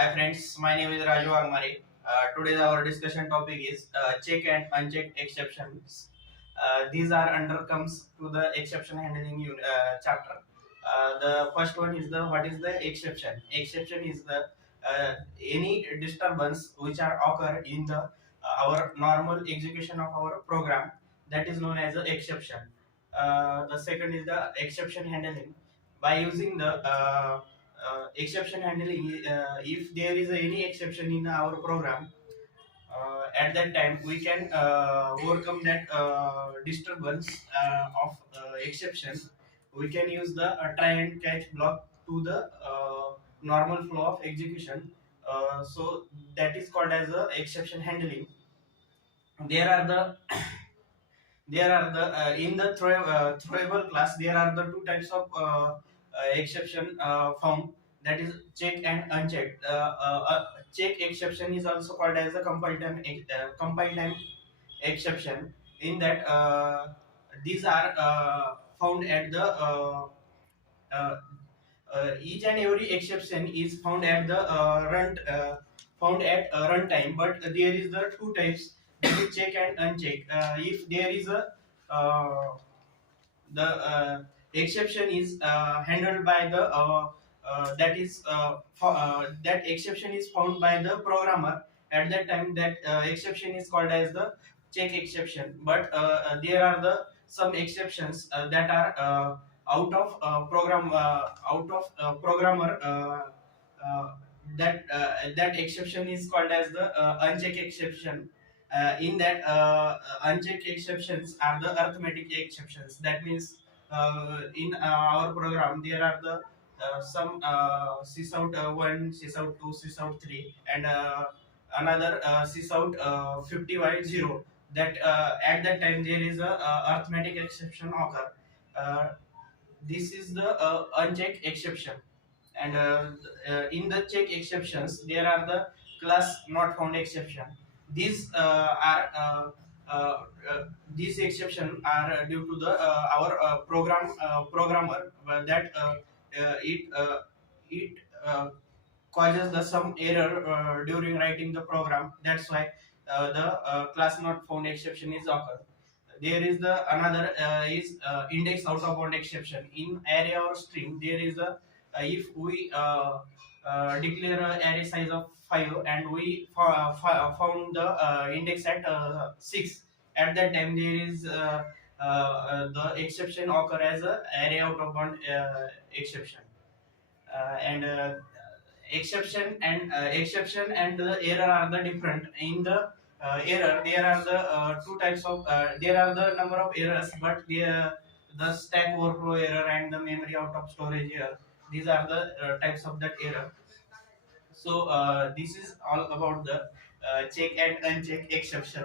Hi friends, my name is Raju Agmare. Today our discussion topic is check and unchecked exceptions. These are under comes to the exception handling chapter. The first one is the what is the exception? Exception is the any disturbance which are occur in the our normal execution of our program, that is known as an exception. The second is the exception handling. By using the exception handling, if there is any exception in our program, at that time we can overcome that disturbance of exception. We can use the try and catch block to the normal flow of execution. So that is called as exception handling. There are the in the throwable class there are the two types of exception found, that is check and unchecked. Check exception is also called as a compile time exception. In that these are found at the each and every exception is found at the found at runtime, but there is the two types, that is check and uncheck. If there is a the exception is handled by the that is that exception is found by the programmer, at that time that exception is called as the check exception. But there are the some exceptions that are out of programmer, that exception is called as the uncheck exception. In that unchecked exceptions are the arithmetic exceptions. That means in our program there are the some sysout 1, sysout 2, sysout 3, and another sysout 50 by 0. That at that time there is a arithmetic exception occur. Uh, this is the unchecked exception. And in the check exceptions there are the class not found exception. These these exceptions are due to the our programmer, that it causes the some error during writing the program. That's why the class not found exception is occur. There is the another is index out of bound exception. In array or string there is a if we declare a array size of 5 and we found the index at 6, at that time there is the exception occur as a array out of bound exception. And exception and the error are the different. In the error there are the two types of there are the number of errors, but the stack overflow error and the memory out of storage error, these are the types of that error. So this is all about the check and uncheck exception.